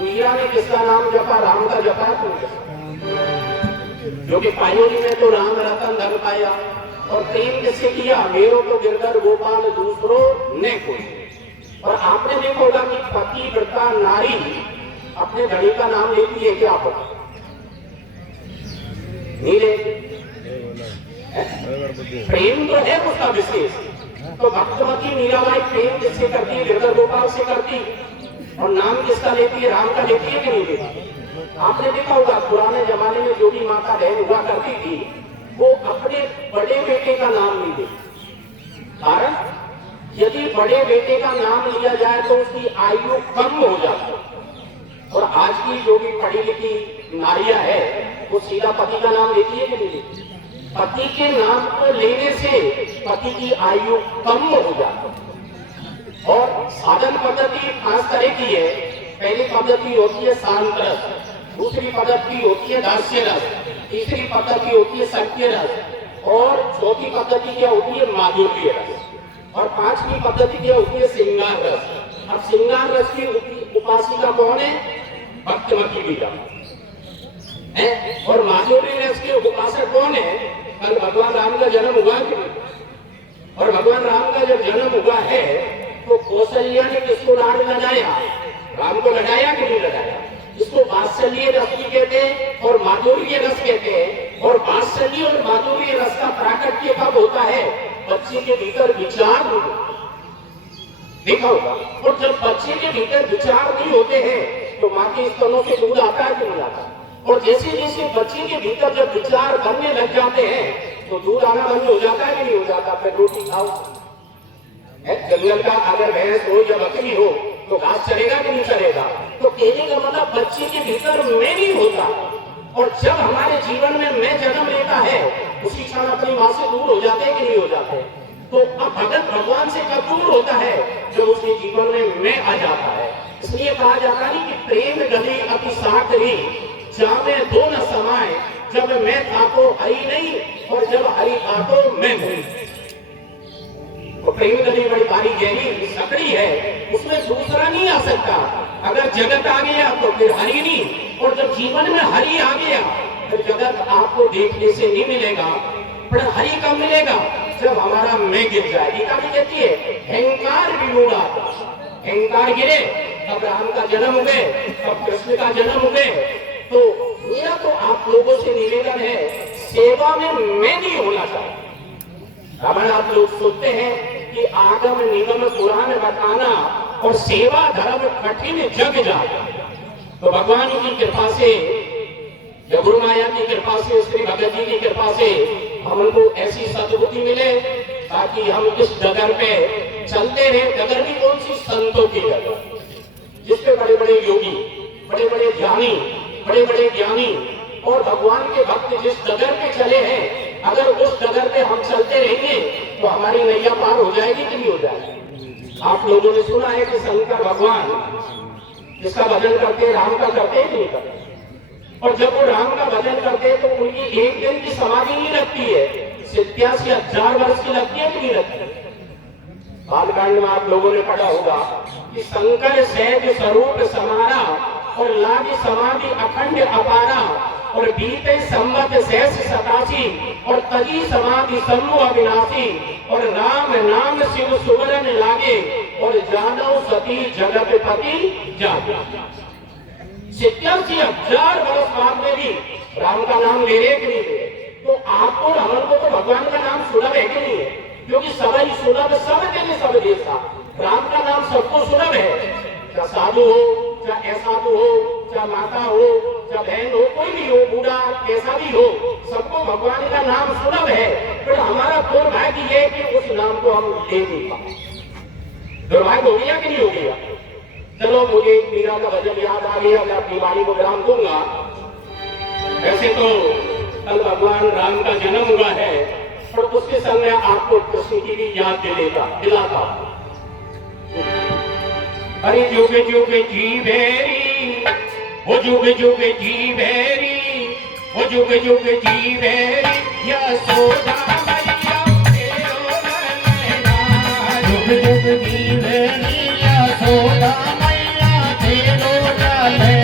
मीरा ने किसका नाम जपा? राम का जपा क्यों? क्योंकि पायोली में तो राम रतन धन पाया। और प्रेम किससे किया? मेरो तो गिरधर गोपाल दूसरो ने कोई। और आपने देखा होगा कि पति व्रता नारी अपने धनी का नाम लेती है क्या? आप नहीं लेती। प्रेम तो है उसका विशेष। तो भक्तमती मीराबाई प्रेम किससे करती है? गिरधर गोपाल से करती। और नाम किसका लेती है? राम का लेती है कि नहीं लेती? आपने देखा होगा पुराने जमाने में जो भी माता बहन हुआ करती थी वो अपने बड़े बेटे का नाम नहीं लेती। कारण यदि बड़े बेटे का नाम लिया जाए तो उसकी आयु कम हो जाती। और आज की जो भी पढ़ी लिखी नारियां है वो सीधा पति का नाम लेती है कि नहीं लेती? पति के नाम को लेने से पति की आयु कम हो जाती। और साधन पद्धति खास तरह की है। पहली पद्धति होती है शांत रस, दूसरी पद्धति होती है दास्य रस, तीसरी पद्धति होती है सत्य रस, और चौथी पद्धति क्या होती है? माधुर्य रस, और पांचवी पद्धति क्या होती है? श्रृंगार रस। अब श्रृंगार रस की उपासिका कौन है? भक्तमती मीरा है। और माधुर्य रस के उपासक कौन है? कल भगवान राम का जन्म हुआ कि नहीं? और भगवान राम का जब जन्म हुआ है तो कौशल्या ने किसको लाड लगाया? राम को लगाया कि नहीं लगाया? इसको वात्सल्य रस भी कहते हैं और माधुर्य रस कहते हैं। और वात्सल्य और माधुर्य रस का प्राकट्य कब होता है? बच्चे के भीतर विचार देखा होगा। और जब बच्चे के भीतर विचार नहीं होते हैं तो माँ के स्तनों से दूध आता है कि नहीं आता? और जैसे जैसे बच्चे के भीतर जब विचार बनने लग जाते हैं तो दूध आना बंद हो जाता है कि नहीं हो जाता? फिर रोटी खाओ। जंगल का अगर भैंस हो या बकरी हो तो घास चलेगा कि नहीं चलेगा? तो कहने का मतलब बच्चे के भीतर मैं नहीं होता। और जब हमारे जीवन में मैं जन्म लेता है उसी क्षण अपनी माँ से दूर हो जाते हैं कि नहीं हो जाते? तो अब भगत भगवान से कब दूर होता है? जब उसके जीवन में मैं आ जाता है। इसलिए कहा जाता है कि प्रेम गली अति साकरी जामे दो न समाए, जब मैं था तो हरि नहीं और जब हरि था तो मैं नहीं। तो प्रेम गली बड़ी भारी गहरी सकड़ी है, उसमें दूसरा नहीं आ सकता। अगर जगत आ गया तो फिर हरि नहीं, और जब जीवन में हरि आ गया तो जगत आपको देखने से नहीं मिलेगा। पर हरि कब मिलेगा? जब हमारा मैं गिर जाए। गीता भी कहती है अहंकार विमूढ़ा, अहंकार गिरे तब राम का जन्म हो गए, तब कृष्ण का जन्म हो गए। तो मेरा तो आप लोगों से निवेदन है, सेवा में मैं नहीं होना चाहिए। रावण आप लोग सोचते हैं कि आगम निगम पुराण बताना और सेवा धर्म कठिन जग जाए। तो भगवान की कृपा से, गुरु माया की कृपा से, श्री भगत जी की कृपा से हमको ऐसी सद्बुद्धि मिले ताकि हम इस डगर पे चलते रहे। डगर भी कौन सी? संतों की डगर, जिसपे बड़े बड़े योगी, बड़े बड़े ध्यानी, बड़े बड़े ज्ञानी और भगवान के भक्त जिस डगर पे चले हैं, अगर उस डगर पे हम चलते रहेंगे तो हमारी नैया पार हो जाएगी कि नहीं हो जाएगी? आप लोगों ने सुना है कि शंकर भगवान जिसका भजन करते हैं राम का करते हैं कि नहीं करते? और जब वो राम का भजन करते हैं तो उनकी एक दिन की समाधि नहीं लगती है, 87,000 वर्ष की लगती है कि नहीं लगती? बालकांड में आप लोगों ने पढ़ा होगा कि शंकर सहज स्वरूप समारा और लागी समाधि अखंड अपारा और बीते संवत सहस 87 और तजी समाधि समूह अविनाशी और राम नाम शिव सुवरन लागे और जानव सती जगत पति जागे। 87,000 वर्ष बाद में भी राम का नाम ले रहे कि नहीं ले? तो आपको हमन को तो भगवान का नाम सुलभ है कि नहीं है? क्योंकि सभी सुलभ सब देने सब देता। राम का नाम सबको सुलभ है, चाहे साधु हो, चाहे असाधु हो, चाहे माता हो, चाहे बहन हो, कोई भी हो, बूढ़ा कैसा भी हो, सबको भगवान का नाम सुलभ है। पर हमारा दुर्भाग्य ये कि उस नाम को हम ले नहीं पाए। दुर्भाग्य हो गया कि नहीं हो गया? चलो मुझे मीरा का भजन याद आ गया, मैं अपनी वाणी को विराम दूंगा। वैसे तो कल भगवान राम का जन्म हुआ है, पर उसके समय आपको कृष्ण की भी याद दिलाता। अरे जुग जुग जीवेरी, वो जुग जुग जीवेरी, वो जुग जुग जीवेरी, यशोदा मैया तेरो नैना। जुग जुग जीवेरी, यशोदा मैया तेरो नैना।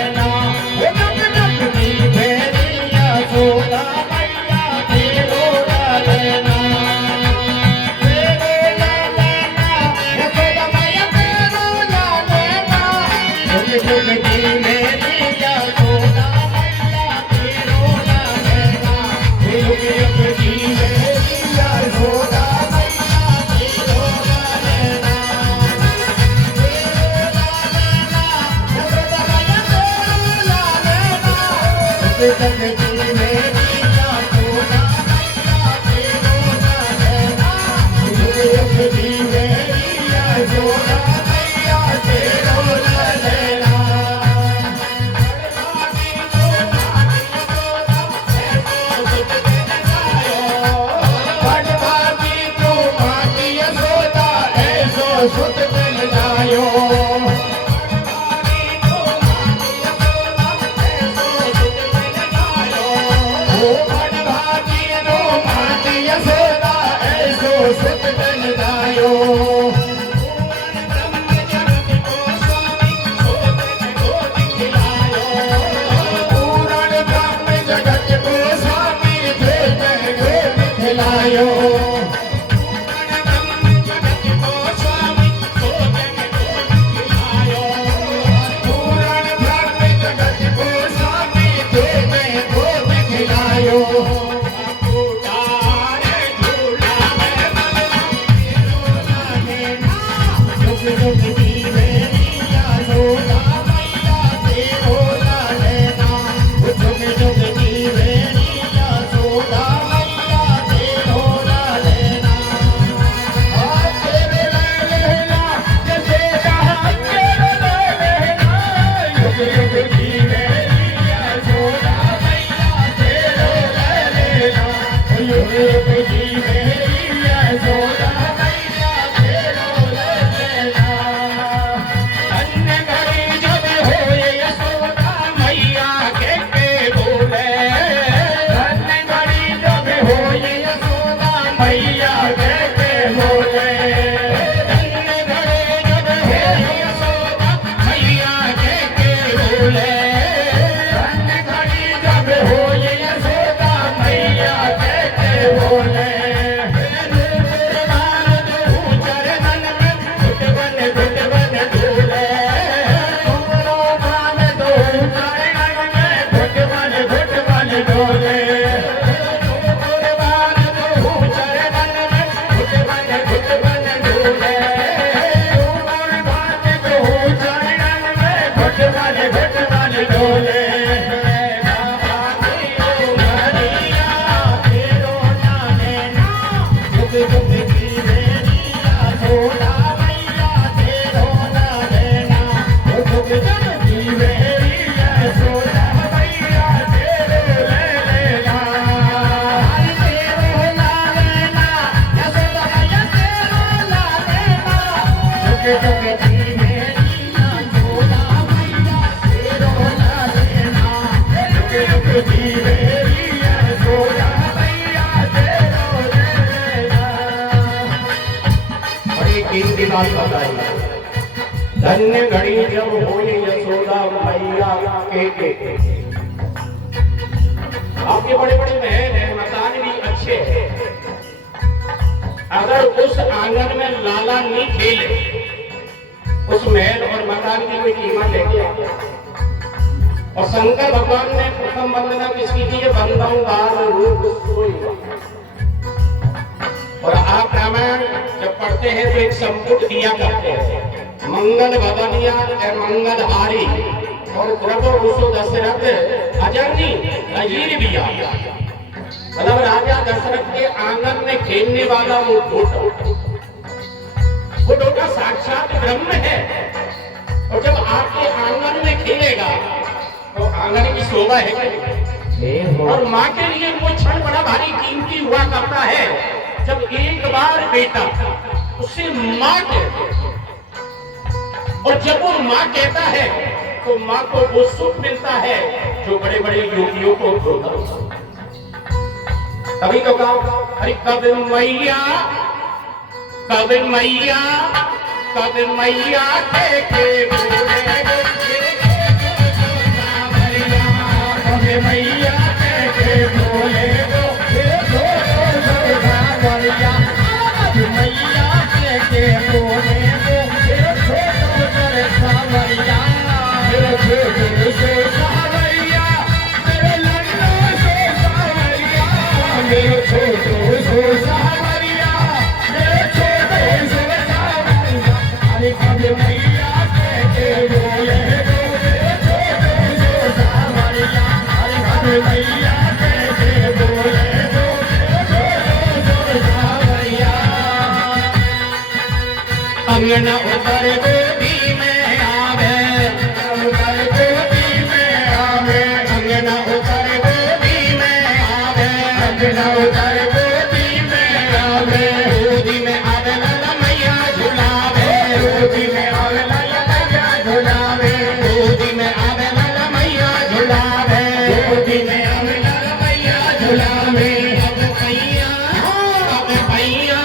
धन्य घड़ी जब होए यशोदा मैया के आपके बड़े बड़े महल हैं, मकान भी अच्छे हैं, अगर उस आंगन में लाला नहीं खेले उस महल और मकान की कोई कीमत है क्या? और शंकर भगवान ने प्रथम वंदना किसकी की? बंदम बाल रूप सोई। और आप रामायण जब पढ़ते हैं तो एक संपुट दिया करते हैं, मंगल भवनिया मंगल हारी और प्रभु उसो दशरथ अजरनी अजीर भी आया। मतलब राजा दशरथ के आंगन में खेलने वाला वो ढोटा साक्षात ब्रह्म है। और जब आपके आंगन में खेलेगा तो आंगन की शोभा है क्या? और माँ के लिए वो क्षण बड़ा भारी कीमती हुआ करता है जब एक बार बेटा उससे माँ कहते, और जब वो माँ कहता है तो माँ को वो सुख मिलता है जो बड़े बड़े योगियों को होता। तभी तो कहा अरे कब मैया कब मैया कब मैया के बोले मैया के बोले मैया के बोले अंगना उतर गोदी में आवे, उतर गोदी में आवे, अंगना उतर गोदी में आवे, अंगना उतर गोदी में आवे, गोदी में आवे लाला मैया झुलावे, गोदी में आवे लाला मैया झुलावे, गोदी में आवे लाला मैया झुलावे, गोदी में आवे लाला मैया झुलावे। अब भैया, अब भैया,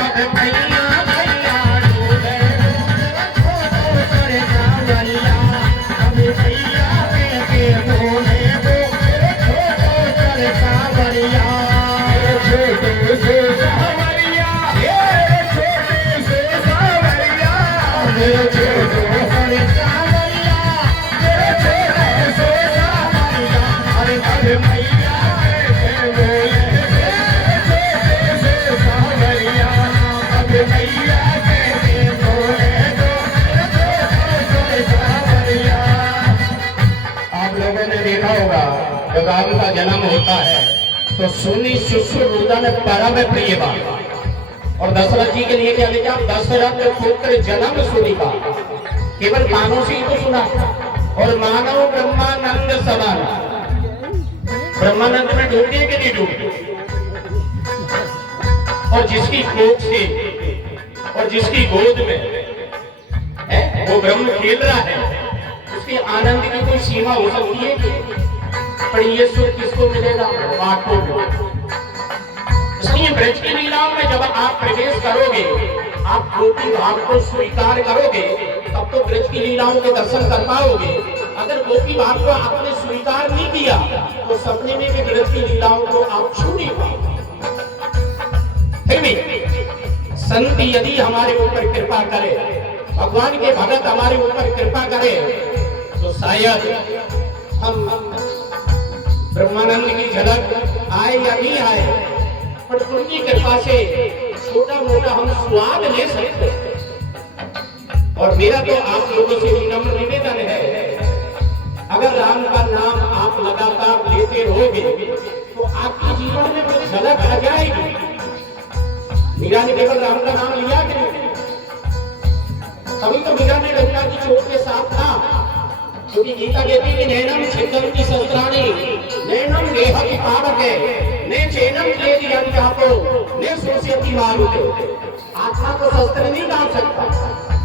अब भैया, भैया डूबे छोटो सर सावरिया, अब भैया के बोले वो छोटो सर सावरिया, छोटो से सावरिया, छोटे से सावरिया, छोटो सर सावरिया, छोटे से सावरिया, अरे अब भैया के बोले छोटे से सावरिया, अब भैया के बोले छोटे से सावरिया। आप लोगों ने देखा होगा जब राम का जन्म होता है तो सुनी सुश्रुतन परम प्रिय बात। और दशरथ जी के लिए क्या लिखा? दशरथ पुत्र जन्म सुनिका। केवल कानों से ही तो सुना। और मानव ब्रह्मानंद समान, ब्रह्मानंद में डूबने के लिए डूबे। और जिसकी कोख से और जिसकी गोद में है वो ब्रह्म खेल रहा है, उसके आनंद की कोई सीमा हो सकती है? पर ये सुख किसको मिलेगा? बाटों को। इसलिए ब्रज की लीलाओं में जब आप प्रवेश करोगे, आप गोपी भाव को स्वीकार करोगे, तब तो ब्रज की लीलाओं के दर्शन कर पाओगे। अगर गोपी भाव को आपने स्वीकार नहीं किया तो सपने में भी ब्रज की लीलाओं को आप छू नहीं पाओगे। फिर भी संत यदि हमारे ऊपर कृपा करे, भगवान के भगत हमारे ऊपर कृपा करे, तो शायद हम ब्रह्मानंद की झलक आए या नहीं आए, पर उनकी कृपा से छोटा मोटा हम स्वाद ले सकते हैं। और मेरा तो आप लोगों से विनम्र निवेदन है, अगर राम का नाम आप लगातार लेते रहोगे तो आपके जीवन में कुछ झलक आ जाएगी। मीरा ने केवल राम का नाम लिया कि नहीं? तभी तो मीरा ने गंगा की चोट के साथ था, क्योंकि गीता कहती है कि नैनम छिद्दन्ति शस्त्राणि नैनम गेहति पावके ने चैनम क्लेदि अंजापो ने सोष्यति मारुते। आत्मा को शस्त्र नहीं डाल सकता,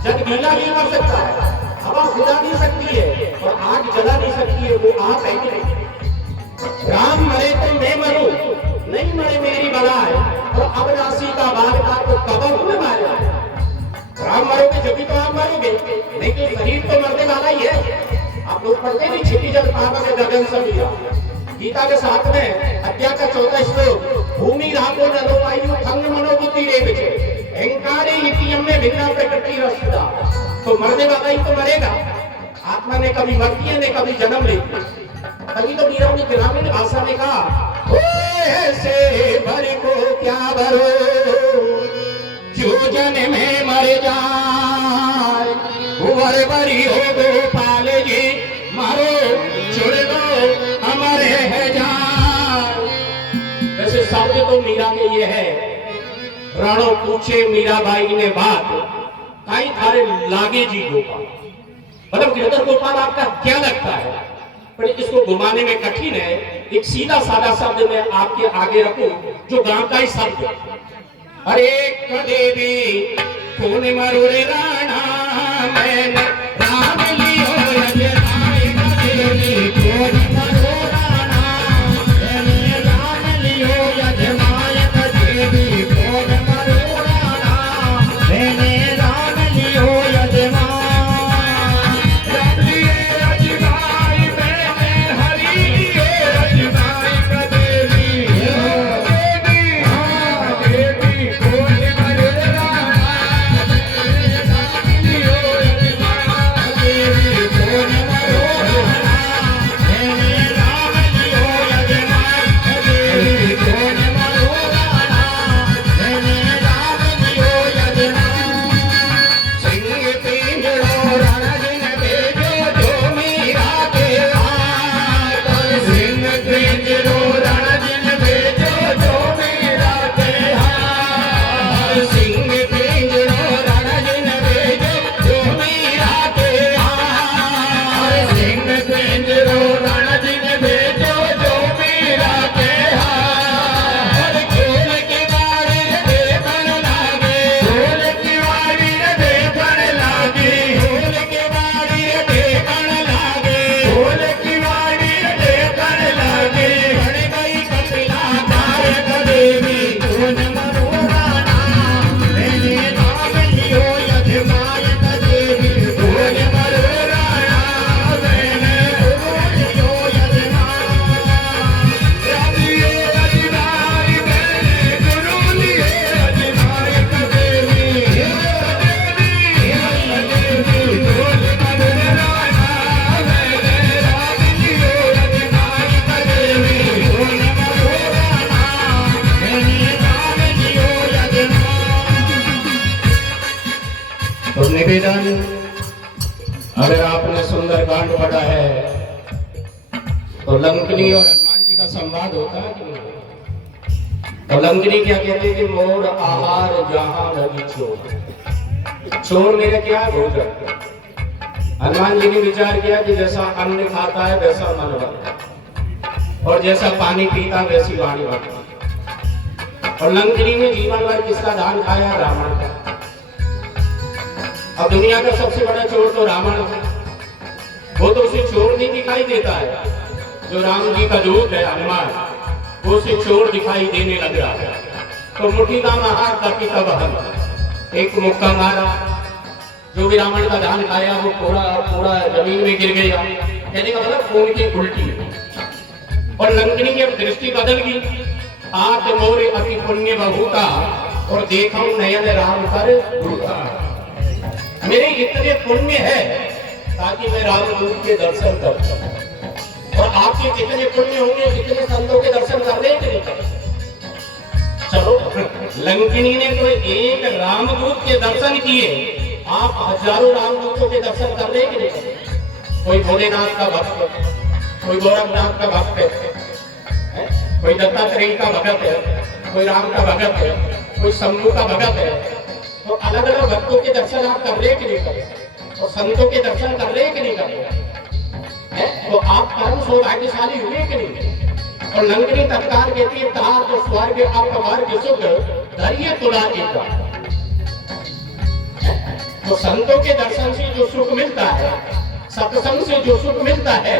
जग गीला नहीं कर सकता, हवा बुझा नहीं सकती है और आग जला नहीं सकती है, वो आप है कि नहीं? राम मरे तो मैं मरूं, नहीं मरे मेरी बलाए, और अविनाशी का बालका तो कबहू न मारे। राम मरोगे जब भी तो आप मरोगे, नहीं तो शरीर तो मरने वाला ही है। आप लोग पढ़ते नहीं छिपी जल पाप में गगन समिया, गीता के साथ में अध्याय का 14 श्लोक, भूमि रामो नलो वायु खंग मनोबुद्धि रे विचे अहंकारे इतियम में भिन्ना प्रकृति रसदा। तो मरने वाला ही तो मरेगा। आत्मा ने कभी मरती है, ने कभी जन्म लेती है। तभी तो मीरा ने ग्रामीण भाषा में कहा, ऐसे भर को क्या भरो जो जन में मर जाए, भुवर भरी हो गोपाल जी मारो छोड़ दो हमारे है जाए। वैसे शब्द तो मीरा के ये है, राणो पूछे मीराबाई ने बात, काई थारे लागे जी गोपाल। मतलब गिरधर गोपाल आपका क्या लगता है? पर इसको घुमाने में कठिन है। एक सीधा साधा शब्द मैं आपके आगे रखूं जो गांव का ही शब्द, अरे कदेवी कौन मरो रे राणा, मैंने राम लियो यजमाई कदेवी कौन मरो राणा, मैंने राम लियो यजमाई कदेवी कौन मरो राणा, मैंने राम लियो यजमाई, राम लिए यजमाई मैंने हरि लियो यजमाई कदेवी, देवी हाँ देवी कौन मरो राणा, ब्रह्मांड बड़ा है, तो लंकनी और हनुमान जी का संवाद होता है कि नहीं? तो लंकनी क्या कहते हैं कि मोर आहार जहां लगी चोर, चोर मेरे क्या भोजन। हनुमान जी ने विचार किया कि जैसा अन्न खाता है वैसा मन बनता है, और जैसा पानी पीता वैसी वाणी बनती है। और लंकनी ने जीवन भर किसका दान खाया? रावण का। अब दुनिया का सबसे बड़ा चोर तो रावण है, वो तो उसे चोर नहीं दिखाई देता है। जो राम जी का दूत है हनुमान, वो उसे चोर दिखाई देने लग रहा है। तो मुट्ठी का महार तकी का बहन एक मुक्का मारा, जो भी रावण का धान खाया वो पूरा पूरा जमीन में गिर गया। कहने का मतलब खून की उल्टी। और लंकनी की अब दृष्टि बदल गई। आप मोरे अति पुण्य बहुता और देखो नयन राम कर दूता। मेरे इतने पुण्य है ताकि मैं रामदूत के दर्शन कर सकूं। और आपके कितने पुण्य होंगे, कितने संतों के दर्शन कर रहे हैं? चलो, लंकिनी ने तो एक रामदूत के दर्शन किए, आप हजारों रामदूतों के दर्शन कर रहे हैं कि नहीं? कोई भोलेनाथ का भक्त, कोई गोरखनाथ का भक्त है, कोई दत्तात्रेय का भगत है, कोई राम का भगत है, कोई शंभू का भगत है। तो अलग अलग भक्तों के दर्शन आप कर रहे कि नहीं कर रहे? और संतों के दर्शन कर रहे कि नहीं कर रहे? तो आप परम सौभाग्यशाली हुए कि नहीं? और लंकनी तत्काल कहती है तार तो स्वर्ग आप मार्ग सुख धरिए तुला एक। तो संतों के दर्शन से जो सुख मिलता है, सत्संग से जो सुख मिलता है,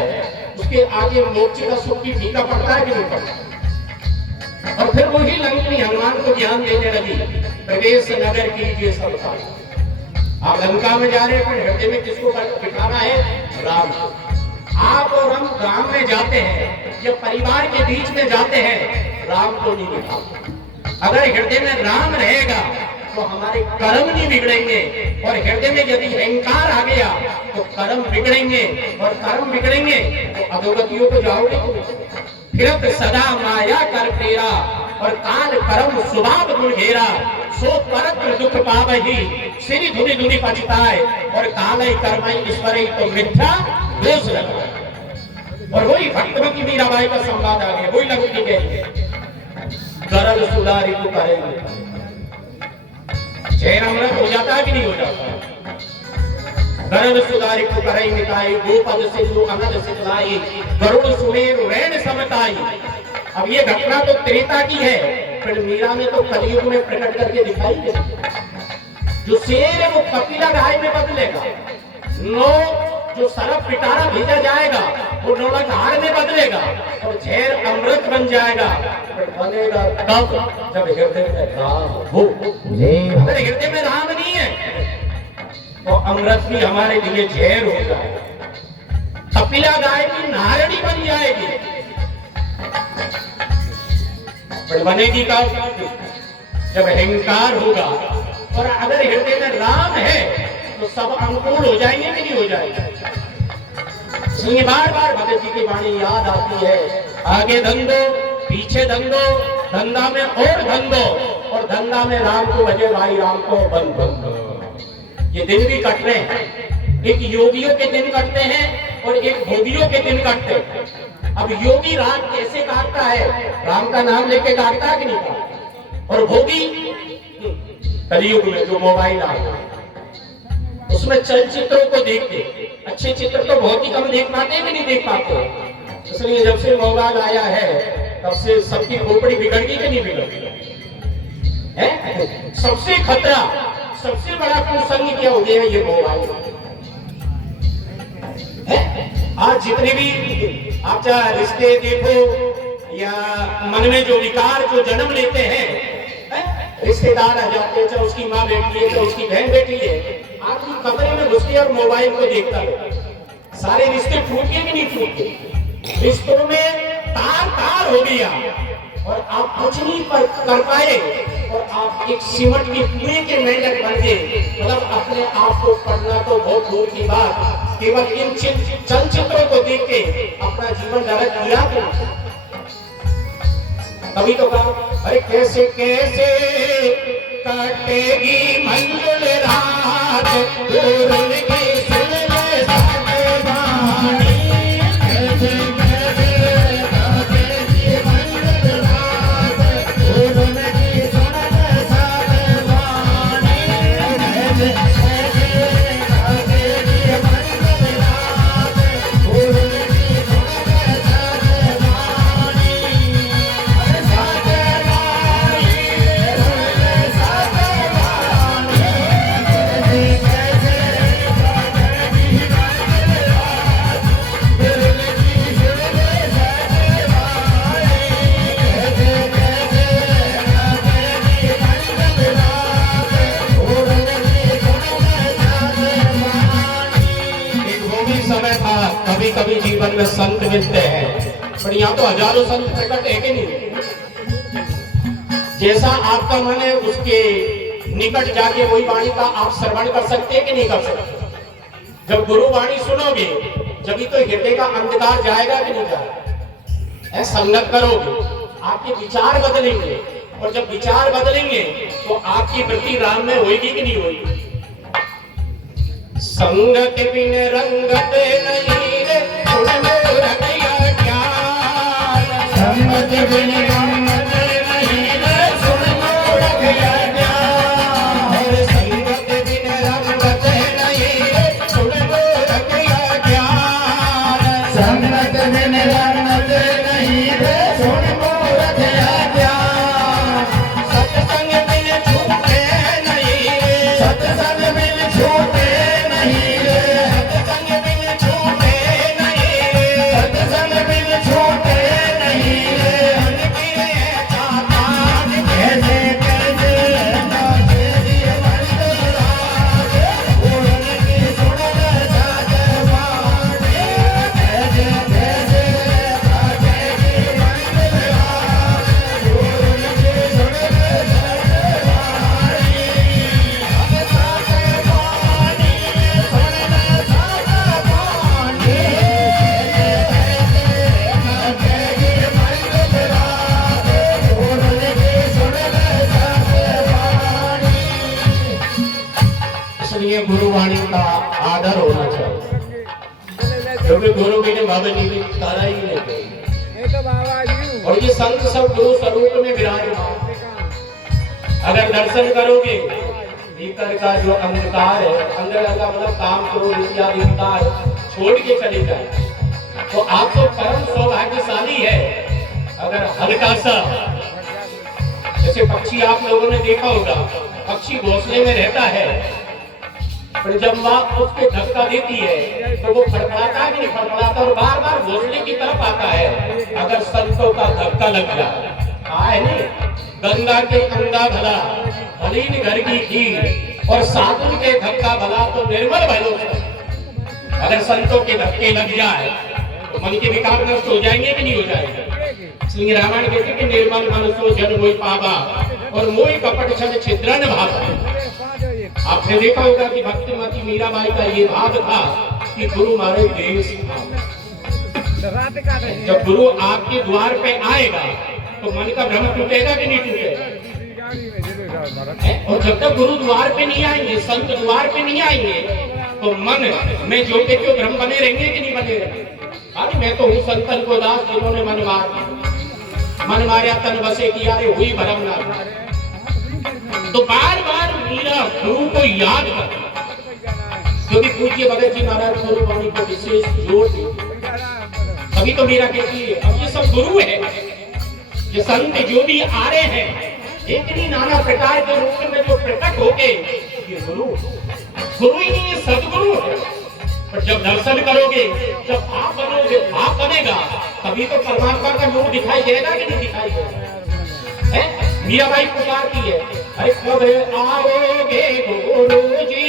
उसके आगे मोक्ष का सुख भी फीका पड़ता है कि नहीं पड़ता? और फिर वही लंकनी हनुमान को ज्ञान देने लगी, प्रवेश नगर कीजिए सब काम। आप लंका में जा रहे हैं, हृदय में किसको बिठाना है? राम को। आप और हम गांव में जाते हैं, जब परिवार के बीच में जाते हैं, राम को नहीं बिठाते। अगर हृदय में राम रहेगा तो हमारे कर्म नहीं बिगड़ेंगे, और हृदय में यदि अहंकार आ गया तो कर्म बिगड़ेंगे, और कर्म बिगड़ेंगे तो अधोगतियों को जाओगे। फिरत सदा माया कर तेरा और काल कर्म स्वभाव गुण घेरा, सो परत्र दुख पावही श्री धुनि धुनि पछताए और कालय कर्मय ईश्वरई तो मिथ्या दोष लगा। और वही भक्तमती मीराबाई का संवाद आ गया, वही लगती है गरल सुधारी को करेंगे। जैन अमृत हो जाता है कि नहीं हो जाता? गरल सुधारी को करें मिटाई, गोपद सिंधु अनद सितलाई, गरुड़ सुमेर रैन समताई। अब ये घटना तो त्रेता की है, फिर मीरा ने तो कलयुग में प्रकट करके दिखाई दे। जो शेर है वो कपिला गाय में बदलेगा, नो जो सरफ पिटारा भेजा जाएगा वो नौलख हार में बदलेगा, और झेर अमृत बन जाएगा। बनेगा तब जब हृदय में राम हो। अगर हृदय में राम नहीं है तो अमृत भी हमारे लिए झेर हो जाएगा। कपिला गाय की नारणी बन जाएगी, बनेगी का जब अहंकार होगा। और अगर हृदय में राम है तो सब अनुकूल हो जाएंगे कि नहीं हो जाएंगे? इसलिए बार बार भगत जी की वाणी याद आती है, आगे धंधो पीछे धंधो, धंधा में और धंधो, और धंधा में राम को भजे भाई राम को बंद बंद। ये दिन भी कट रहे हैं, एक योगियों के दिन कटते हैं और एक भोगियों के दिन कटते हैं। अब योगी राम कैसे काटता है? राम का नाम लेके काटता है कि नहीं काटता? और भोगी कलयुग में जो मोबाइल आ गया, उसमें चलचित्रों को देखते, अच्छे चित्र तो बहुत ही कम देख पाते हैं कि नहीं देख पाते। इसलिए जब से मोबाइल आया है तब से सबकी खोपड़ी बिगड़ गई कि नहीं बिगड़ गई? सबसे खतरा, सबसे बड़ा कुसंग क्या हो गया है? ये मोबाइल। आज जितने भी आप चाहे रिश्ते देखो या मन में जो विकार जो जन्म लेते हैं, रिश्तेदार आ जाते हैं, चाहे उसकी माँ बेटी है, चाहे उसकी बहन बेटी है, आदमी कमरे में घुस के और मोबाइल को देखता है। सारे रिश्ते टूटे कि नहीं टूटे? रिश्तों में तार तार हो गया और आप कुछ नहीं कर पाए, और आप एक सिमट के कुएं के मेंढक बन गए। मतलब अपने आप को पढ़ना तो बहुत दूर की बात, केवल इन चलचित्रों को देख के अपना जीवन नरक किया। कभी तो कहा, अरे कैसे कैसे कटेगी मंजिल रात, दूर की सुन ले कभी कभी जीवन में संत मिलते हैं, पर यहाँ तो हजारों संत प्रकट है कि नहीं। जैसा आपका मन है उसके निकट जाके वही वाणी का आप श्रवण कर सकते हैं कि नहीं कर सकते। जब गुरु वाणी सुनोगे जब तो हृदय का अंधकार जाएगा कि नहीं जाएगा। संगत करोगे आपके विचार बदलेंगे, और जब विचार बदलेंगे तो आपकी वृत्ति राम में होगी कि नहीं होगी। संगत बिन रंगत नहीं रे गुण रंगिया ज्ञान, संगत बिन रंगत नहीं रे गुण रंगिया ज्ञान, संगत बिन रंगत नहीं रे गुण रंगिया ज्ञान, संगत बिन रंगत नहीं रे गुण रंगिया ज्ञान, सत्संग बिन छूटे नहीं रे, सत्संग बिन छूटे गुरु वाणी का आदर होना चाहिए, क्योंकि गुरु बिना बाबा जी की तारा ही नहीं। और ये संत सब गुरु स्वरूप में विराजमान। अगर दर्शन करोगे भीतर का जो अंधकार है, अंदर का मतलब काम क्रोध इत्यादि अंधकार छोड़ के चले जाए तो आप तो परम सौभाग्यशाली है। अगर हल्का सा जैसे पक्षी आप लोगों ने देखा होगा, पक्षी घोंसले में रहता है, पर जब माँ उसके धक्का देती है तो वो फड़फड़ाता है नहीं फड़फड़ाता और बार बार घोंसले की तरफ आता है। अगर संतों का धक्का लग जाए आए नहीं, गंगा के अंगा भला मलिन घर की खीर और साधु के धक्का भला तो निर्मल भयो। अगर संतों के धक्के लग जाए तो मन के विकार नष्ट हो जाएंगे कि नहीं हो जाएंगे। इसलिए रामायण कहते कि निर्मल मन सो जन मोहि पावा और मोहि कपट छल छिद्रन भावा। आपने देखा होगा कि भक्तिमती मीराबाई का ये भाव था कि गुरु मारे देश था। जब गुरु आपके द्वार पे आएगा तो मन का भ्रम टूटेगा कि नहीं टूटेगा। और जब तक गुरु द्वार पे नहीं आएंगे, संत द्वार पे नहीं आएंगे तो मन में जो के क्यों भ्रम बने रहेंगे कि नहीं बने रहेंगे। अरे मैं तो हूँ संतन को दास जिन्होंने मन मारा तन बसे किया रे हुई भरम ना। तो बार बार मीरा गुरु को याद कर, क्योंकि पूज्य भगत जी महाराज गुरु वाणी को विशेष जोर देते। अभी तो मीरा कहती है अब ये सब गुरु है, ये संत जो भी आ रहे हैं इतनी नाना प्रकार के रूप में जो प्रकट हो गए, ये गुरु ही नहीं है, सदगुरु है। पर जब दर्शन करोगे, जब आप बनोगे, आप बनेगा, तभी तो परमात्मा का रूप दिखाई देगा कि नहीं दिखाई देगा। मीराबाई पुकारती है, अरे कब आओगे गुरु जी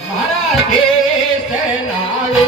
हमारा देश नाड़ो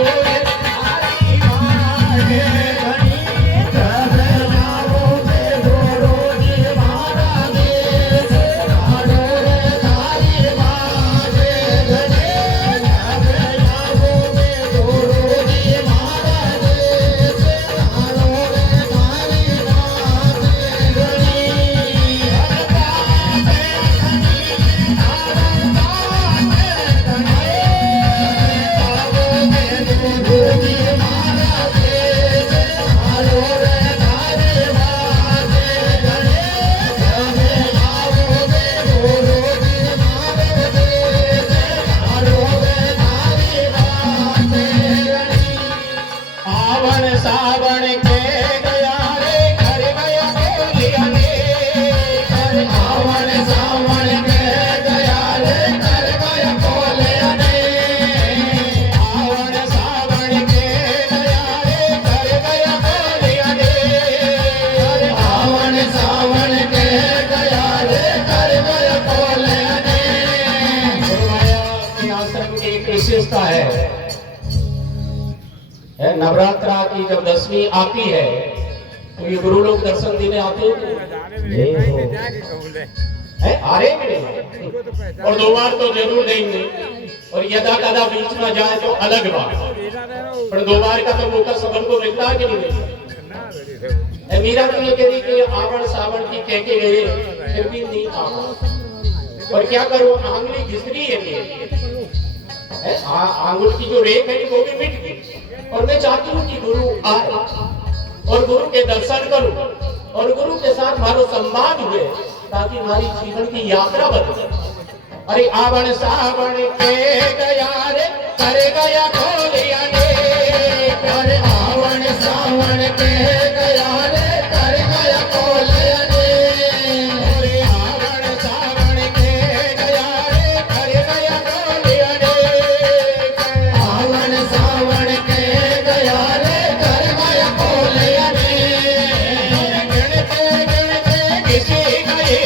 है। नवरात्रा की जब 10वीं आती है तो ये गुरु लोग दर्शन देने आते हैं, आ रहे हैं और 2 बार तो जरूर देंगे, और यदा कदा बीच में जाए तो अलग बात, पर 2 बार का तो मौका सबन को मिलता है कि नहीं मिलता। मीरा तो ये कह रही कि आवण सावण की कह के गए फिर भी नहीं आ, और क्या करूं, आंगली घिसरी है, आंगुल की जो रेख है वो भी मिट गई, और मैं चाहती हूँ कि गुरु आए और गुरु के दर्शन करूं और गुरु के साथ हमारा संवाद हुए, ताकि हमारी जीवन की यात्रा बदले। अरे आवण सावण के गया रे कर गया खोलिया ने, अरे आवण सावण के गया रे कर गया खोलिया ने, अरे आवण सावण के गया रे कर गया खोलिया ने, आवण सावण के गया रे कर गया खोलिया ने, गिनते गिनते किसी गए,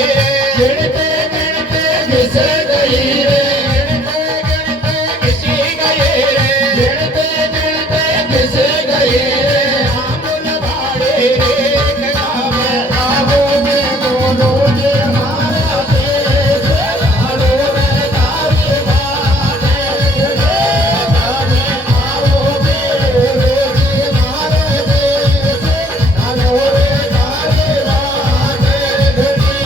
गिनते गिनते किसे गई रे, गिनते गिनते किसी गए रे, गिनते गिनते किसे गए रे, आंगुल भाड़े रे गावे आबो में दोनों जे हमारा देश, आलो रे तारी बाटे रे, गावे आबो में रोज हमारे देश, आलो रे तारी बाटे धनी,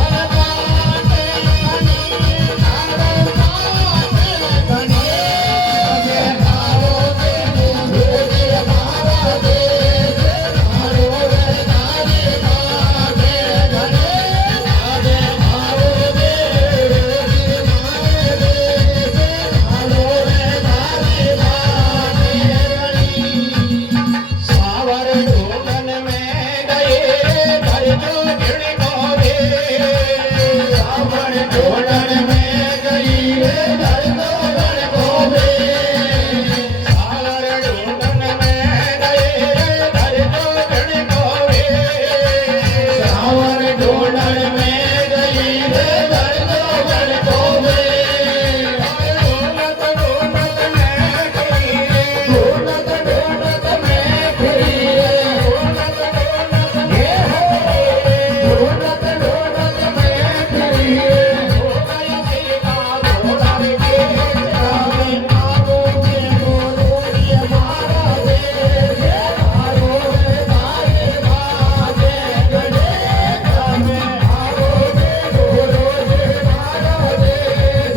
हर बाटे धनी, हर बाटे धनी, अगे आओ के रोज हमारा देश, आलो रे तारी बाटे धनी, अगे आओ के रोज हमारे देश, आलो रे तारी बाटे धनी। सावर ढूंढन में गए घर जो गिण गोरे, सावर ढूंढन में गई घर जो गिण गोरे, सावर ढूंढन में गए घर जो गिण गोरे, सावर ढूंढन में गई घर जो गिण गोरे, ढूंढत ढूंढत मैं गई, ढूंढत ढूंढत मैं फिरी, ढूंढत ढूंढत ये हो, ढूंढत ढूंढत मैं फिरी, हो गया सीता घोड़ा रे के जावे, आगो के बोलो ये हमारा देश, आलो रे तारी बाजे गले, जावे आगो के बोलो ये हमारा देश,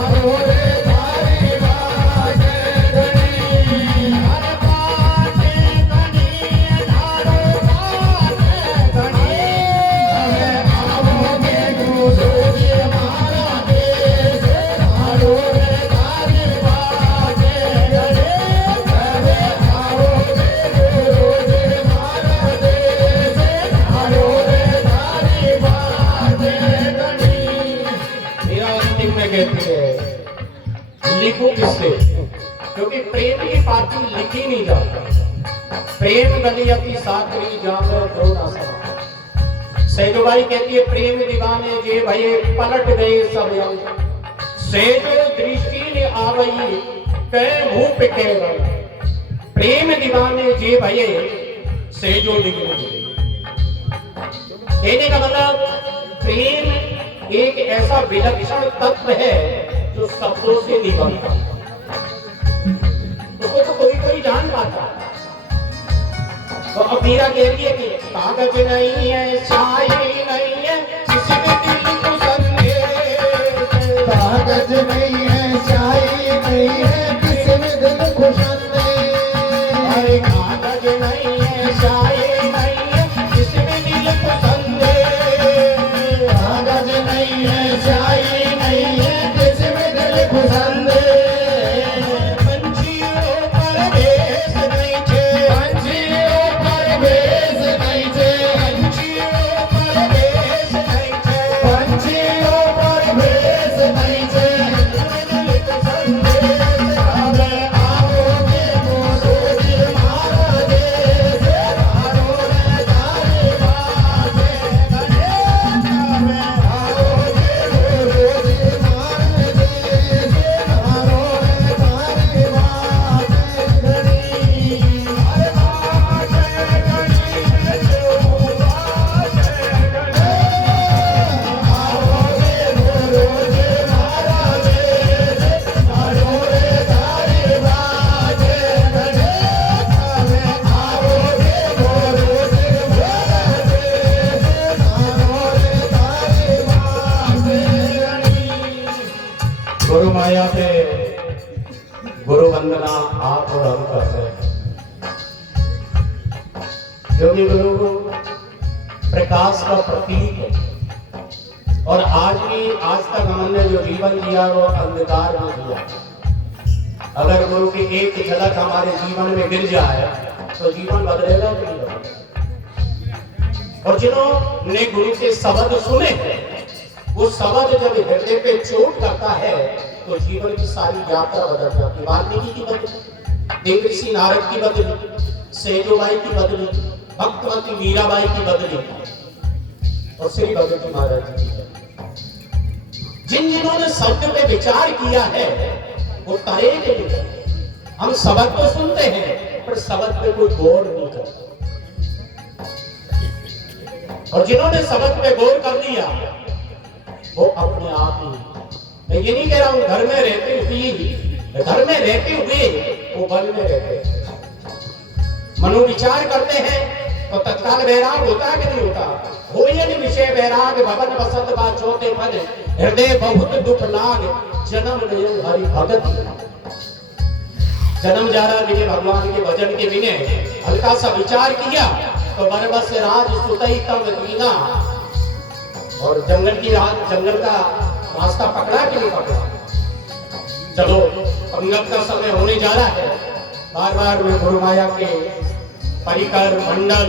आलो रे तारी बाजे गली, हर बाटे गली, धारो बाटे गली, अरे आओ के बोलो ये हमारा देश, आलो रे तारी बाजे गले, अरे आओ के बोलो ये हमारा देश, आलो रे तारी बाजे गली। मेरा अंतिम में कहती है लिखो किससे, क्योंकि प्रेम की पाती लिखी नहीं जाती, प्रेम गली अपनी साकरी जावे थोड़ा सा। सेजोबाई कहती है प्रेम दीवाने जे भये पलट गए सब अंग, सेजो दृष्टि ने आवई कह मुंह पे कह रहे, प्रेम दीवाने जे भये सेजो निकल गए। कहने का मतलब प्रेम एक ऐसा विलक्षण तत्व है जो शब्दों से नहीं बनता, उसको तो कोई कोई जान पाता है। तो अब मीरा कह रही है कि कागज नहीं है, स्याही नहीं है, किसी के दिल को संदेश, कागज नहीं है, स्याही नहीं है, किसी में दिल को संदेश, अरे कागज नहीं है, स्याही नहीं है, किसी में दिल को संदेश, कागज नहीं है, स्याही नहीं है, किसी में दिल को संदेश, पंछियों पर भेष नहीं छे, पंछियों पर भेष नहीं छे, पंछियों पर भेष नहीं छे, पंछियों पर भेष नहीं छे, दिल को संदेश, अबे आओगे बोलो ये हमारा क्योंकि गुरु प्रकाश का प्रतीक है और आज तक हमने जो जीवन जिया वो अंधकार में जिया। अगर गुरु की एक झलक हमारे जीवन में गिर जाए तो जीवन बदलेगा कि नहीं बदलेगा। और जिन्होंने गुरु के शब्द सुने वो शब्द जब हृदय पे चोट करता है तो जीवन की सारी यात्रा बदल जाती है। वाल्मीकि की बदली, देवऋषि नारद की बदली, सेजोबाई की बदली, भक्तवती मीराबाई की बदली और श्री भगवती महाराज जी की बदली। जिन्होंने शब्द पे विचार किया है वो तरे के लिए। हम शब्द तो सुनते हैं पर शब्द पे कोई गौर नहीं करता। और जिन्होंने शब्द पे गौर कर लिया वो अपने आप ही, मैं ये नहीं कह रहा हूं घर में रहते हुए वो बल में रहते, मनोविचार करते हैं तो तत्काल वैराग होता है कि नहीं होता। हो ये विषय वैराग भवन बसत बा चौथे मन, हृदय बहुत दुख लाग, जन्म नयन हरि भगत। जन्म जा रहा विजय भगवान के भजन के बिने हल्का सा विचार किया तो बरबस राज सुतई तब दीना। और जंगल का रास्ता पकड़ा कि नहीं पकड़ा। चलो पंगत का समय होने जा रहा है। बार बार मैं गुरु माया के परिकर मंडल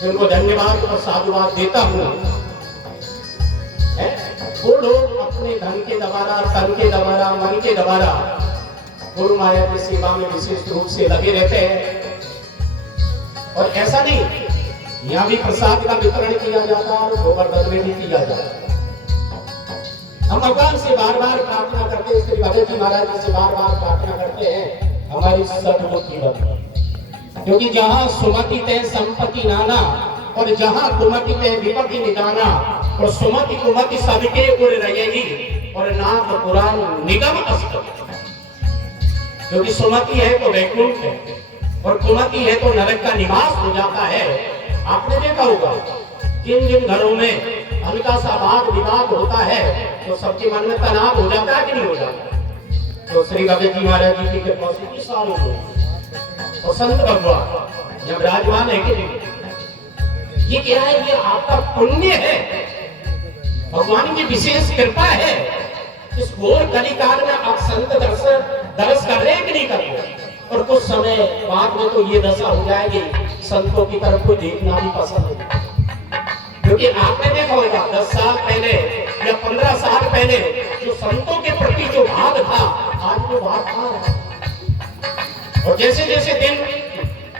जिनको धन्यवाद और साधुवाद देता हूँ। वो लोग अपने धन के द्वारा, तन के द्वारा, मन के द्वारा गुरु माया की सेवा में विशेष रूप से लगे रहते हैं। और ऐसा नहीं, यहाँ भी प्रसाद का वितरण किया जाता है और गोवर्धन में भी किया जाता है। हम भगवान से बार बार प्रार्थना करते हैं, श्री भगवती महाराज जी से बार बार प्रार्थना करते हैं हमारी सद्बुद्धि बने। क्योंकि जहाँ सुमति तय संपत्ति नाना और जहाँ कुमति तय विपत्ति निदाना, और सुमति कुमति सबके उड़ रहेगी और नाथ पुराण निगम अस्त। क्योंकि सुमति है तो वैकुंठ है और कुमति है तो नरक का निवास हो जाता है। आपने देखा होगा जिन जिन घरों में हल्का सा वाद विवाद होता है तो सबके मन में तनाव हो जाता है कि नहीं हो जाता। तो श्री भगवती महाराज जी की कृपा से सारे लोग और संत भगवान जब विराजमान है कि नहीं, ये क्या है, ये आपका पुण्य है, भगवान की विशेष कृपा है। इस घोर कलिकाल में आप संत दर्श कर रहे हैं कि नहीं कर रहे। और कुछ समय बाद में तो ये दशा हो जाएगी संतों की तरफ को देखना भी पसंद नहीं। क्योंकि आपने देखा होगा 10 साल पहले या 15 साल पहले जो संतों के प्रति जो भाव था आज वो भाव था। और जैसे जैसे दिन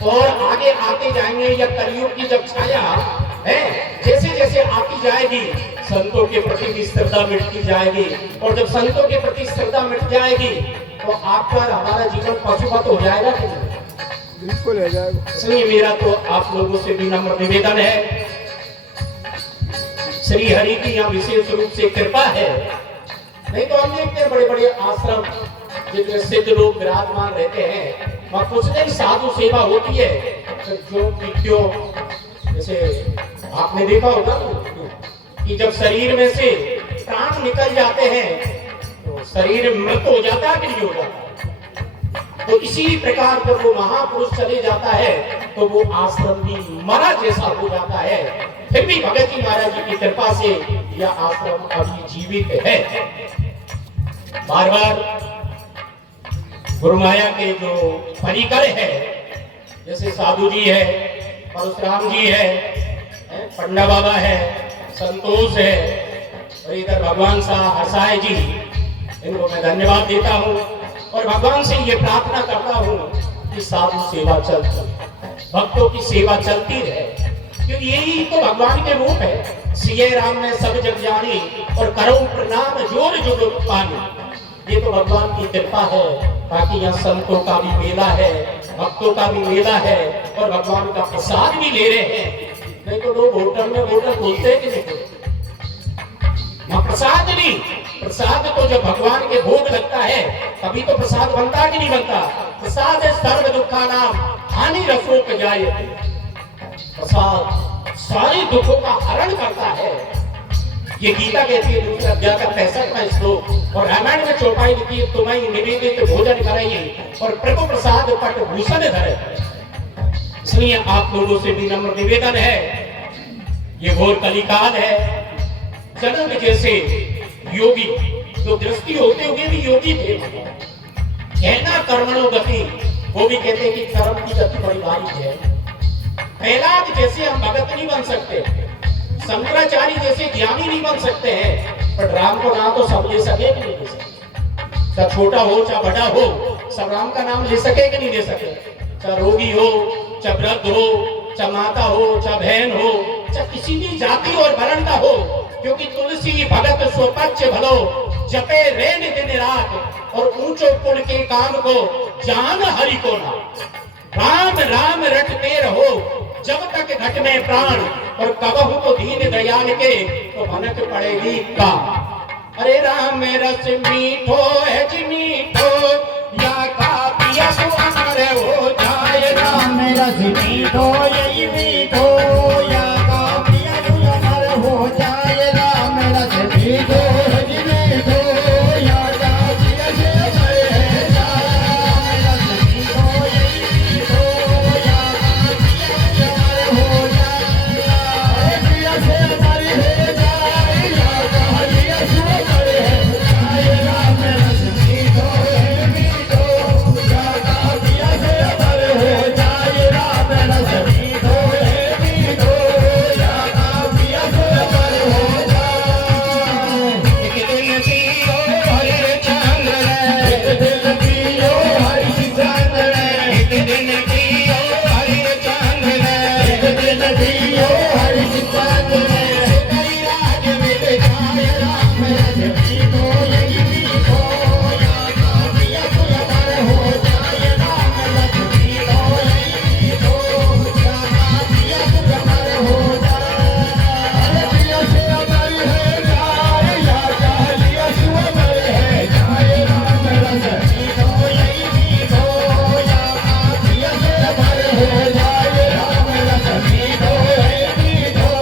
और आगे आते जाएंगे या कलयुग की जब छाया है जैसे जैसे आती जाएगी संतों के प्रति भी श्रद्धा मिटती जाएगी। और जब संतों के प्रति श्रद्धा मिट जाएगी तो आपका हमारा जीवन पशुपत हो जाएगा कि नहीं? बिल्कुल हो जाएगा। इसलिए मेरा तो आप लोगों से भी नम्र निवेदन है, श्री हरि की यहाँ विशेष रूप से कृपा है। नहीं तो हम देखते हैं बड़े बड़े आश्रम जिनमें सिद्ध लोग विराजमान रहते हैं, वहाँ कुछ दिन साधु सेवा होती है जो क्यों, जैसे आपने देखा होगा कि जब शरीर में से प्राण निकल जाते हैं तो शरीर मृत हो जाता है कि नहीं हो जाता। तो इसी प्रकार जब वो महापुरुष चले जाता है तो वो आश्रम भी मरा जैसा हो जाता है। फिर भी भगत जी महाराज जी की कृपा से यह आश्रम अभी जीवित है। बार बार गुरु माया के जो परिकर है जैसे साधु जी है, परशुराम जी है, पंडा बाबा है, संतोष है और इधर भगवान सा हसाय जी, इनको मैं धन्यवाद देता हूँ और भगवान से ये प्रार्थना करता हूँ कि साधु सेवा चलती, भक्तों की सेवा चलती रहे। क्योंकि यही तो भगवान के रूप है। सिये राम में सब जग जानी और करो प्रणाम जोर जोर पानी। ये तो भगवान की कृपा है। बाकी यहाँ संतों का भी मेला है, भक्तों का भी मेला है और भगवान का प्रसाद भी ले रहे हैं। नहीं तो लोग होटल में होटल बोलते हैं कि नहीं, प्रसाद नहीं। प्रसाद तो जब भगवान के भोग लगता है तभी तो प्रसाद बनता है कि नहीं बनता। प्रसाद सर्व दुखा नाम हानि रसों के जाए। प्रसाद सारे दुखों का हरण करता है। ये गीता कहती है दूसरे अध्याय का 65वां श्लोक और रामायण में चौपाई लिखी है, तुम्हें निवेदित भोजन कराइए और प्रभु प्रसाद पट भूषण धरे। इसलिए आप लोगों से भी नम्र निवेदन है, ये घोर कलिकाल है। जनक जैसे योगी जो दृष्टि होते हुए भी योगी थे, कहना कर्मणो गति, वो भी कहते हैं कि कर्म की गति बड़ी भारी है। प्रहलाद जैसे हम भगत नहीं बन सकते, शंकराचार्य जैसे ज्ञानी नहीं बन सकते हैं, पर राम को नाम तो सब ले सके कि नहीं ले सके? चाहे छोटा हो चाहे बड़ा हो, सब राम का नाम ले सके कि नहीं ले सके? चाहे रोगी हो, चाहे वृद्ध हो, चाहे माता हो, चाहे बहन हो, चाहे किसी भी जाति और वर्ण का हो, क्योंकि तुलसी भगत स्वपक्ष भलो, जपे रेन दिन रात, और ऊंचो पुण्य के काम को जान हरि को नाम। राम राम रटते रहो जब तक घट में प्राण, और कबहु तो दीन दयाल के तो भनक पड़ेगी का। अरे राम रस मीठो है जी मीठो, या का पिया तो अमर हो जाए। राम रस मीठो यही मीठो, या का पिया तो अमर हो जाए। राम रस मीठो यही मीठो, या का पिया से अमर है जाए। राम रस मीठो यही मीठो, या का पिया से अमर हो जाए। पिया से अमर है जाए, या का पिया से अमर है जाए। राम रस मीठो यही मीठो, या का पिया से अमर हो जाए। राम रस मीठो यही मीठो, या का पिया से अमर हो जाए। एक दिन पियो हरिश्चंद्र ने, एक दिन पियो हरिश्चंद्र ने, एक दिन पियो हरिश्चंद्र ने, एक दिन पियो हरिश्चंद्र ने। कई राज मिट जाए, राम रस मीठो यही मीठो, या का पिया से अमर हो जाए। राम रस मीठो यही मीठो, या का पिया से अमर हो जाए। अरे पिया से अमर है जाए, या का पिया से अमर है जाए। राम रस मीठो यही मीठो, या का पिया से अमर हो जाए। राम रस मीठो यही मीठो,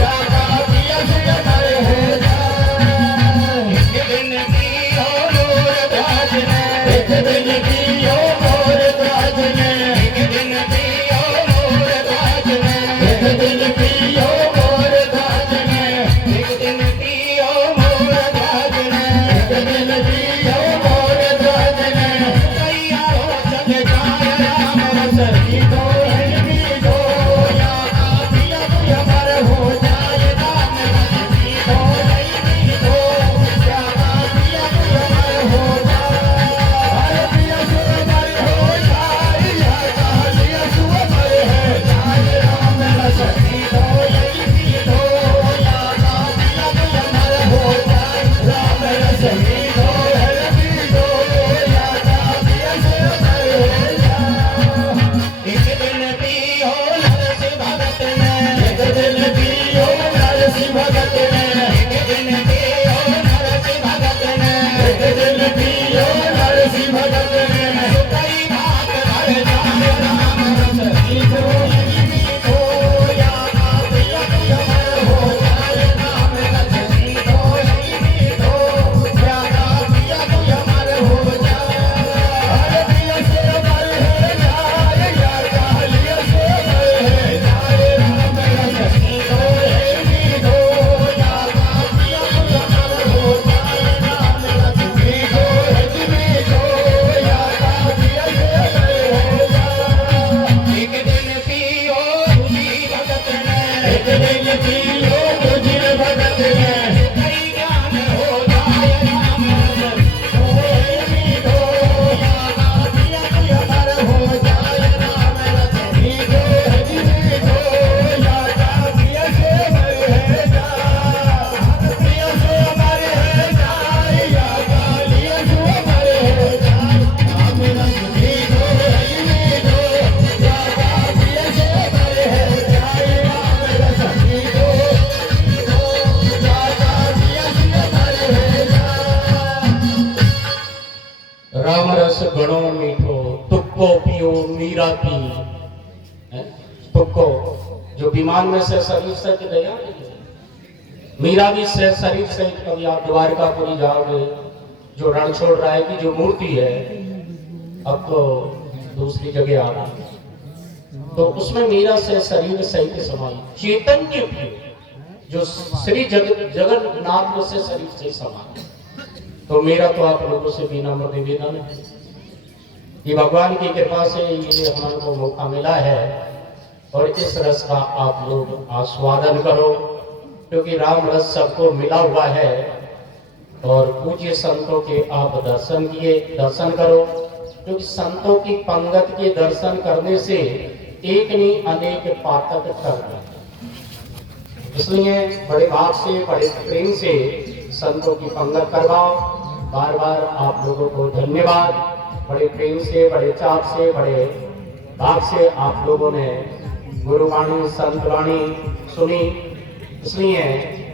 या का पिया से अमर हो जाए। एक दिन पियो मोर ध्वज ने, एक दिन पियो मोर ध्वज ने, एक दिन पियो मोर ध्वज ने, एक दिन पियो मोर ध्वज ने, एक दिन पियो मोर ध्वज ने, एक दिन पियो मोर ध्वज ने। कैया हो चल जाए, राम रस मीठो यही मीठो, या का पिया से अमर हो जाए। राम रस मीठो यही मीठो, या का पिया से अमर हो जाए। अरे पिया से अमर हो जाए, या का पिया से अमर है जाए। राम रस मीठो यही मीठो, या का पिया से अमर हो जाए। राम रस मीठो यही मीठो, या का पिया से अमर हो जाए। एक दिन पियो नरसिंह भगत ने, एक दिन पियो नरसिंह भगत ने, एक दिन पियो नरसिंह भगत ने, एक दिन पियो नरसिंह भगत ने। कई बात भर जाए, राम रस मीठो यही मीठो, या का पिया से अमर हो जाए। राम रस मीठो यही मीठो, या का पिया से अमर हो जाए। अरे पिया से अमर है जाए, या का पिया से अमर है जाए। राम रस मीठो यही मीठो, या का पिया से अमर हो जाए। राम रस मीठो यही मीठो, या का पिया से अमर हो जाए। एक दिन पियो तुझी भगत ने, एक दिन पियो तुझी भगत ने। कई ज्ञान हो जाए, राम रस मीठो यही मीठो, या का पिया से अमर हो जाए। राम रस मीठो यही मीठो, या का पिया से अमर है जाए। पिया से अमर है जाए, या का पिया से अमर हो जाए। राम रस मीठो यही मीठो, या का पिया से अमर है जाए। राम रस मीठो मीठो, या का पिया से अमर है जाए। राम रस घणो मीठो, तुक्को पियो मीरा पी। हैं? तुक्को जो विमान में से शरीर से गया, मीरा भी से शरीर से कभी आप द्वारकापुरी जाओगे, जो रण छोड़ रहा है कि जो मूर्ति है अब तो दूसरी जगह आ गई। तो उसमें मीरा से शरीर सहित समाई चैतन्य भी जो श्री जगन्नाथ से शरीर से समाई। तो मेरा तो आप लोगों से विनम्र निवेदन है कि भगवान की कृपा से ये हमारे को मौका मिला है और इस रस का आप लोग आस्वादन करो, क्योंकि राम रस सबको मिला हुआ है। और पूज्य संतों के आप दर्शन किए, दर्शन करो, क्योंकि संतों की पंगत के दर्शन करने से एक नहीं अनेक पातक कर, इसलिए बड़े भाव से बड़े प्रेम से संतों की पंगत करवाओ। बार बार आप लोगों को धन्यवाद। बड़े प्रेम से, बड़े चाप से, बड़े भाव से आप लोगों ने गुरुवाणी संतवाणी सुनी, इसलिए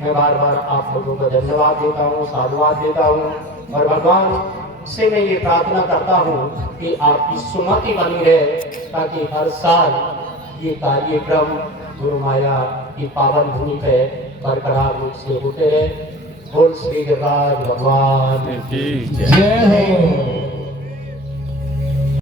मैं बार बार आप लोगों को धन्यवाद देता हूँ, साधुवाद देता हूँ। और भगवान से मैं ये प्रार्थना करता हूँ कि आपकी सुमति बनी रहे, ताकि हर साल ये कार्यक्रम गुरु माया की पावन भूमि पे बरकरार रूप से होते रहे। बोल श्री गिरिराज भगवान की जय हो।